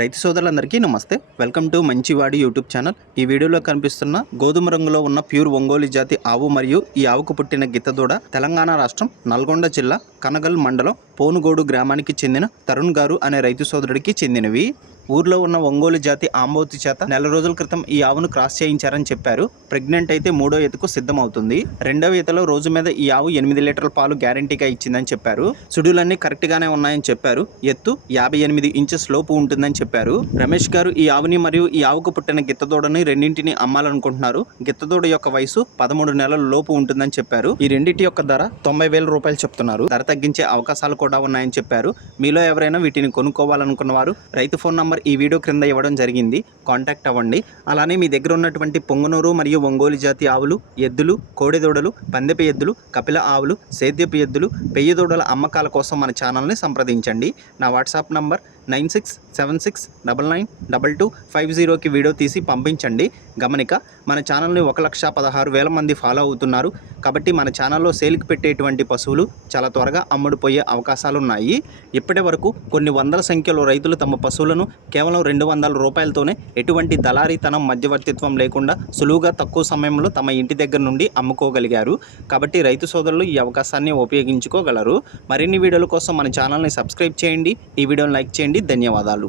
రైతు సోదరులందరికీ నమస్తే. వెల్కమ్ టు మంచివాడి యూట్యూబ్ ఛానల్. ఈ వీడియోలో కనిపిస్తున్న గోధుమ రంగులో ఉన్న ప్యూర్ ఒంగోలు జాతి ఆవు మరియు ఈ ఆవుకు పుట్టిన గిత్తదూడ తెలంగాణ రాష్ట్రం నల్గొండ జిల్లా కనగల్ మండలం పోనుగోడు గ్రామానికి చెందిన తరుణ్ గారు అనే రైతు సోదరుడికి చెందినవి. ఊర్లో ఉన్న ఒంగోలు జాతి ఆంబోతి చేత నెల రోజుల క్రితం ఈ ఆవును క్రాస్ చేయించారని చెప్పారు. ప్రెగ్నెంట్ అయితే 3వ ఈతకు సిద్ధమవుతుంది. 2వ ఈతలో రోజు మీద ఈ ఆవు 8 లీటర్ల పాలు గ్యారంటీగా ఇచ్చిందని చెప్పారు. సుడులన్నీ కరెక్ట్గానే ఉన్నాయని చెప్పారు. ఎత్తు 58 ఇంచెస్ లోపు ఉంటుందని చెప్పారు. రమేష్ గారు ఈ ఆవుని మరియు ఈ ఆవుకు పుట్టిన గిత్తదూడని రెండింటిని అమ్మాలనుకుంటున్నారు. గిత్తదూడ యొక్క వయసు 13 నెలల లోపు ఉంటుందని చెప్పారు. ఈ రెండింటి యొక్క ధర 90,000 రూపాయలు చెప్తున్నారు. ధర తగ్గించే అవకాశాలు కూడా ఉన్నాయని చెప్పారు. మీలో ఎవరైనా వీటిని కొనుక్కోవాలనుకున్న వారు రైతు ఫోన్ నంబర్ ఈ వీడియో క్రింద ఇవ్వడం జరిగింది. కాంటాక్ట్ అవ్వండి. అలానే మీ దగ్గర ఉన్నటువంటి పొంగనూరు మరియు ఒంగోలు జాతి ఆవులు, ఎద్దులు, కోడెదూడలు, పందెపు ఎద్దులు, కపిల ఆవులు, సేద్యపు ఎద్దులు, పెయ్యి దూడల అమ్మకాల కోసం మన ఛానల్ని సంప్రదించండి. నా వాట్సాప్ నంబర్ 9676992250కి వీడియో తీసి పంపించండి. గమనిక, మన ఛానల్ని 1,16,000 మంది ఫాలో అవుతున్నారు. కాబట్టి మన ఛానల్లో సేల్కి పెట్టేటువంటి పశువులు చాలా త్వరగా అమ్ముడుపోయే అవకాశాలు ఉన్నాయి. ఇప్పటి వరకు కొన్ని వందల సంఖ్యలో రైతులు తమ పశువులను కేవలం 200 రూపాయలతోనే ఎటువంటి దళారీతనం మధ్యవర్తిత్వం లేకుండా సులువుగా తక్కువ సమయంలో తమ ఇంటి దగ్గర నుండి అమ్ముకోగలిగారు. కాబట్టి రైతు సోదరులు ఈ అవకాశాన్ని ఉపయోగించుకోగలరు. మరిన్ని వీడియోల కోసం మన ఛానల్ని సబ్స్క్రైబ్ చేయండి. ఈ వీడియోని లైక్ చేయండి. ధన్యవాదాలు.